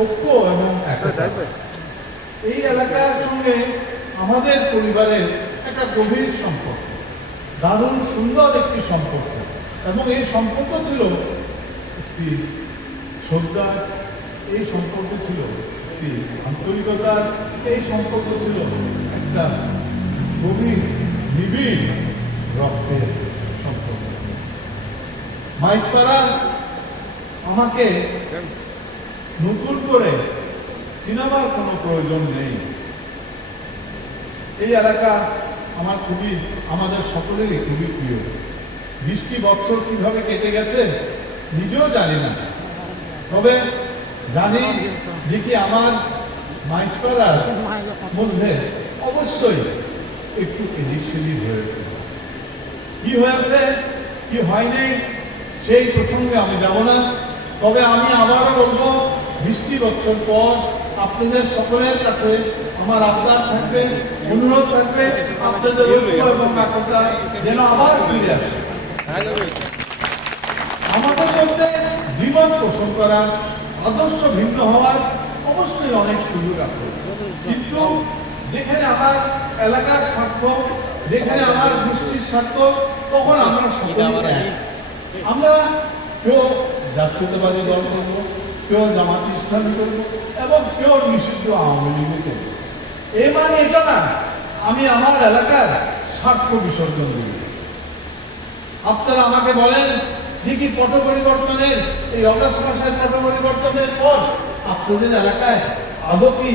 ঐক্য এবং একতা। এই এলাকার সঙ্গে আমাদের পরিবারের একটা গভীর সম্পর্ক, দারুণ সুন্দর একটি সম্পর্ক, এবং এই সম্পর্ক ছিল একটি শ্রদ্ধার, এই সম্পর্ক ছিল একটি আন্তরিকতার, এই সম্পর্ক ছিল একটা গভীর নিবিড় রক্তের সম্পর্ক। মাইজপাড়া আমাকে নতুন করে চিনাবার কোনো প্রয়োজন নেই। এই এলাকা আমার আমাদের সকলেরই খুবই প্রিয়। 20টি বছর কিভাবে কেটে গেছে নিজেও জানি না, তবে জানি যে কি আমার মাইজপাড়ার মধ্যে অবশ্যই একটু এদিক সেদিক হয়েছে। কি হয়েছে কি হয়নি সেই প্রসঙ্গে আমি যাব না, তবে আমি আবারও বলবো 20টি বছর পর আপনাদের সকলের কাছে আমার আবদার থাকবে, অনুরোধ থাকবে, আপনাদের ঐক্য এবং একতা যেন আবার ফিরে আসে। আমাদের মধ্যে দ্বিমত পোষণ করা, আদর্শ ভিন্ন হওয়ার অবশ্যই অনেক সুযোগ আছে, কিন্তু যেখানে আমার এলাকার স্বার্থ, যেখানে আমার গোষ্ঠীর স্বার্থ, তখন আমরা সকলে এক। আমরা কেউ জাতীয়তাবাদী দল করবো, কেউ জামাতি ইসলামী করবো, এবং কেউ নিষিদ্ধ আওয়ামী লীগ করবো। এই মানে এটা না আমি আমার এলাকার স্বার্থ বিসর্জন দিই। আপনারা আমাকে বলেন যে কি পট পরিবর্তনের, এই অগাস্ট মাসের পট পরিবর্তনের পর আপনাদের এলাকায় আদৌ কি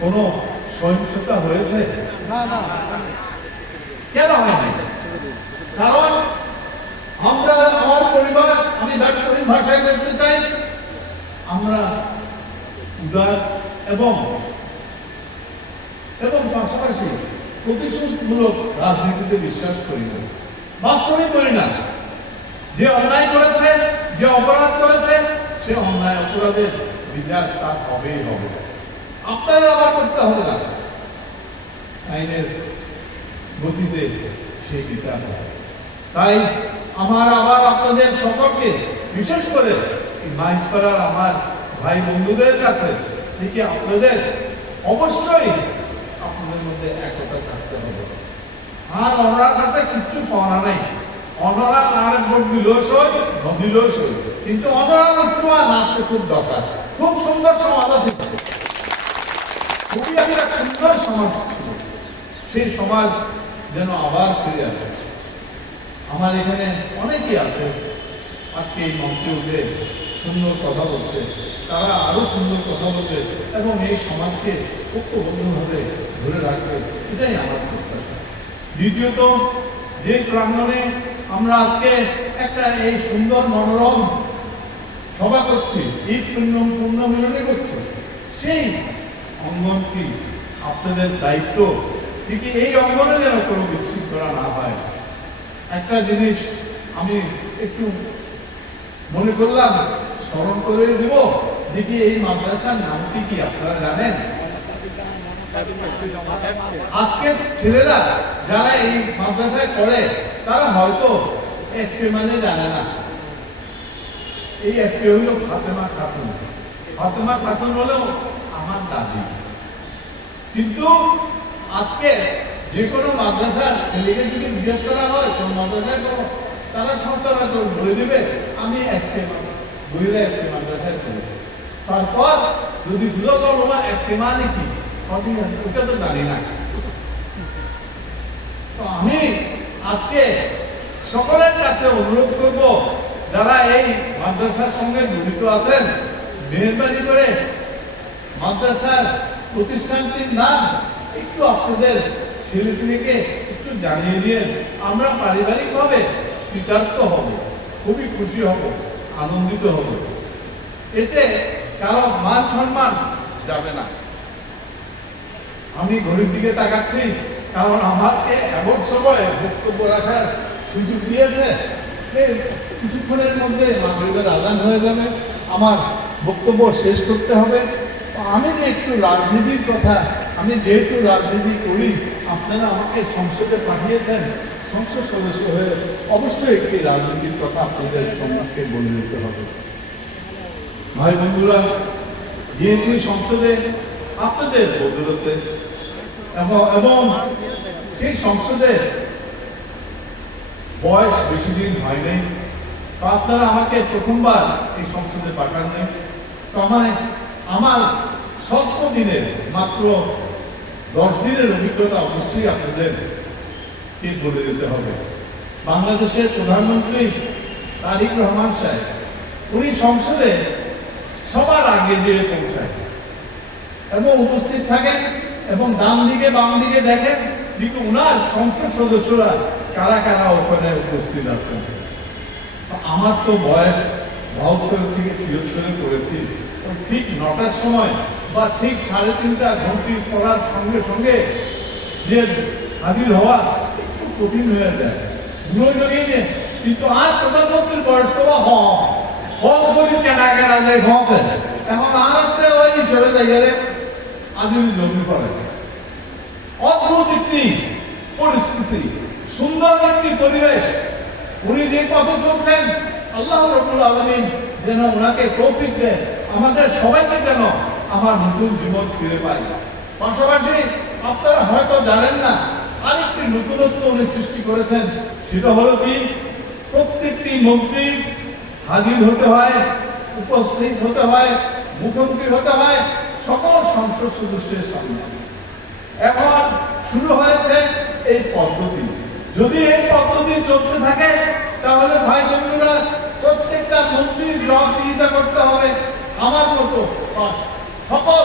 কোনো সহিংসতা হয়েছে? কেন হয়নি? কারণ আমরা, আমার পরিবার, আমি ব্যক্তিগত ভাষায় বলতে চাই, আমরা উদার এবং পাশাপাশি প্রতিশোধমূলক রাজনীতিতে বিশ্বাস করি না, বাস্তবে করি না। যে অন্যায় করেছে, যে অপরাধ করেছে, সে অন্যায় অপরাধের বিচার তার হবেই হবে। আপনারা আবার করতে হবে না, আইনের গতিতে সেই বিচার হবে। তাই আমার আবার আপনাদের সকলকে, বিশেষ করে মাইজপাড়ার আমার ভাই বন্ধুদের কাছে থেকে আপনাদের অবশ্যই আপনাদের মধ্যে একতা থাকতে হবে। আর ওনার কাছে কিচ্ছু পাওয়া নেই, ওনারা আর ভোট দিলেও সই, নদিলেও সই, কিন্তু ওনারা তোমার নাচতে খুব দরকার। খুব সুন্দর সমাজ আছে, খুবই একটা সুন্দর সমাজ ছিল, সেই সমাজ যেন আবার ফিরে আসে। আমার এখানে অনেকেই আছে আজকে এই মঞ্চে উঠে সুন্দর কথা বলছে, তারা আরো সুন্দর কথা বলবে এবং এই সমাজকে ঐক্যবদ্ধভাবে ধরে রাখবে, এটাই আমার প্রত্যাশা। দ্বিতীয়ত, যে প্রাঙ্গণে আমরা আজকে একটা এই সুন্দর মনোরম সভা করছি, এই পূর্ণ মিলনে করছি, সেই অঙ্গনটি আপনাদের দায়িত্ব, ঠিকই এই অঙ্গনে যেন কোনো বিশৃঙ্খলা না হয়। একটা জিনিস আমি একটু মনে করলাম, স্মরণ করে দেব, দেখি এই মাদ্রাসার নামটি কি আপনারা জানেন? আজকে ছেলেরা যারা এই মাদ্রাসায় পড়ে তারা হয়তো এফকে মানে জানে না। এই এফকে হইল ফাতেমা খাতুন। ফাতেমা খাতুন হলেও আমার দাদি। কিন্তু আজকে যে কোনো মাদ্রাসার ছেলেকে যদি জিজ্ঞেস করা হয় কোন মাদ্রাসায় করো, তারা সন্তানরা তো বলে দিবে আমি এফকে মাদ্রাসায় করি। তারপর যদি বুঝো করবো এফকে মানে কি, ওটা তো জানি না। তো আমি আজকে সকলের কাছে অনুরোধ করব, যারা এই মাদ্রাসার সঙ্গে জড়িত আছেন, মেহরবানি করে মাদ্রাসার প্রতিষ্ঠানটির নাম একটু আপনাদের ছেলেপিলেকে একটু জানিয়ে দিয়ে আমরা পারিবারিকভাবে কৃতার্থ হব, খুবই খুশি হব, আনন্দিত হব। এতে কারো মান সম্মান যাবে না। আমি ঘড়ির দিকে তাকাচ্ছি, কারণ আমাকে এমন সময় বক্তব্য রাখার সুযোগ দিয়েছে, কিছুক্ষণের মধ্যে মাগরিবের আযান হয়ে যাবে, আমার বক্তব্য শেষ করতে হবে। আমি যে একটু রাজনীতির কথা, আমি যেহেতু রাজনীতি করি, আপনারা আমাকে সংসদে পাঠিয়েছেন, সংসদ সদস্য হয়ে অবশ্যই একটি রাজনীতির কথা আপনাদের সম্মুখে বলে দিতে হবে। ভাই বন্ধুরা, গিয়েছি সংসদে আপনাদের বদৌলতে, এবং সেই সংসদে বয়স বেশি দিন হয় নাই। তো আপনারা আমাকে প্রথমবার এই সংসদে পাঠান নাই। তো আমার স্বল্প দিনের মাত্র 10 দিনের অভিজ্ঞতা অবশ্যই আপনাদের বলে দিতে হবে। বাংলাদেশের প্রধানমন্ত্রী তারেক রহমান সাহেব, উনি সংসদে সবার আগে দিয়ে পৌঁছায় এবং উপস্থিত থাকেন এবং ডান দিকে বাম দিকে দেখেন কিন্তু উনার সংসদ সদস্যরা কারা কারা ওখানে উপস্থিত আছেন। আমার তো বয়স 72 থেকে 73 করেছি। ঠিক 9টার সময় বা ঠিক 3:30 ঘন্টি পড়ার সঙ্গে সঙ্গে যে হাজির হওয়া একটু কঠিন হয়ে যায়, বুড়ো জড়িয়ে নিয়ে। কিন্তু আজ প্রধানমন্ত্রীর বয়স তো কেনা কেনা যায় ঘছে এখন আসতে ওই চলে যায় গেলে আজই জমি করে। অদ্ভুত একটি পরিস্থিতি, সুন্দর একটি পরিবেশ। উনি যে পথে চলছেন, আল্লাহ রাব্বুল আলামিন যেন ওনাকে তৌফিক দেন, আমাদের সবাইকে যেন আমার নতুন জীবন ফিরে পাই। পাশাপাশি আপনারা হয়তো জানেন না, আরেকটি নতুনত্ব উনি সৃষ্টি করেছেন। সেটা হলো কি, প্রত্যেকটি মন্ত্রী হাজির হতে হয়, উপস্থিত হতে হয়, মুখোমুখি হতে হয় সকল সংসদ সদস্যের সামনে। এখন শুরু হয়েছে এই পদ্ধতি। যদি এই পদ্ধতি চলতে থাকে তাহলে ভাই বন্ধুরা, প্রত্যেকটা মন্ত্রীর জবাবদিহিতা করতে হবে। আমার মতো সকল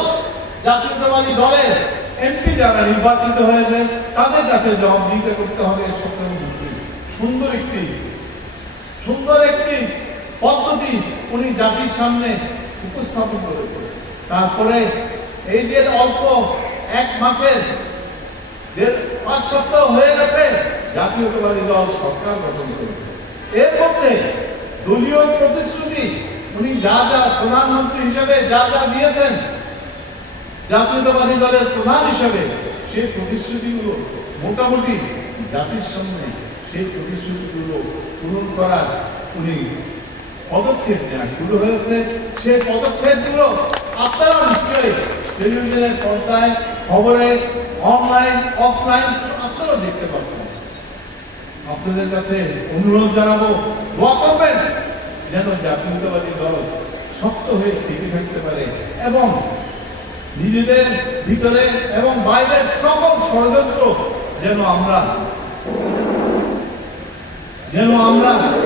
জাতীয়তাবাদী দলের এমপি যারা নির্বাচিত হয়েছে তাদের কাছে জবাবদিহিতা করতে হবে সকল মন্ত্রী। সুন্দর একটি পদ্ধতি উনি জাতির সামনে উপস্থাপন করেছে। তারপরে এই যে অল্প 1 মাসের 5 সপ্তাহ হয়ে গেছে জাতীয়তাবাদী দল সরকার গঠন করেছে। এর মধ্যে দলীয় প্রতিশ্রুতি উনি যা যা প্রধানমন্ত্রী হিসেবে যা যা দিয়েছেন, জাতীয়তাবাদী দলের প্রধান হিসেবে সেই প্রতিশ্রুতিগুলো মোটামুটি জাতির সামনে সেই প্রতিশ্রুতিগুলো পূরণ করার উনি পদক্ষেপ নেওয়া শুরু হয়েছে। সেই পদক্ষেপগুলো আপনারা নিশ্চয়ই টেলিভিশনের পর্দায়, খবরে, অনলাইন, অফলাইন আপনারা দেখতে পাচ্ছেন। আপনাদের কাছে অনুরোধ জানাবো, দোয়া করবেন যেন জাতীয়তাবাদী দল শক্ত হয়ে টিকে থাকতে পারে এবং নিজেদের ভিতরে এবং বাইরের সকল ষড়যন্ত্র যেন আমরা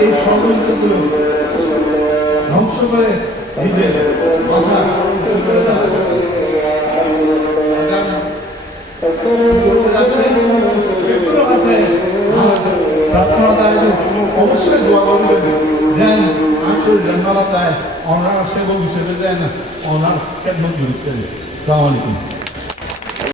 এই ষড়যন্ত্রগুলো ধ্বংস করে নিজের মাথা অবশ্যই দোয়া করবেন যেন আসল জন্মালাতায় অনার সেবক হিসেবে দেন, অনার কেমন গুরুত্ব দেন। আসসালামু আলাইকুম।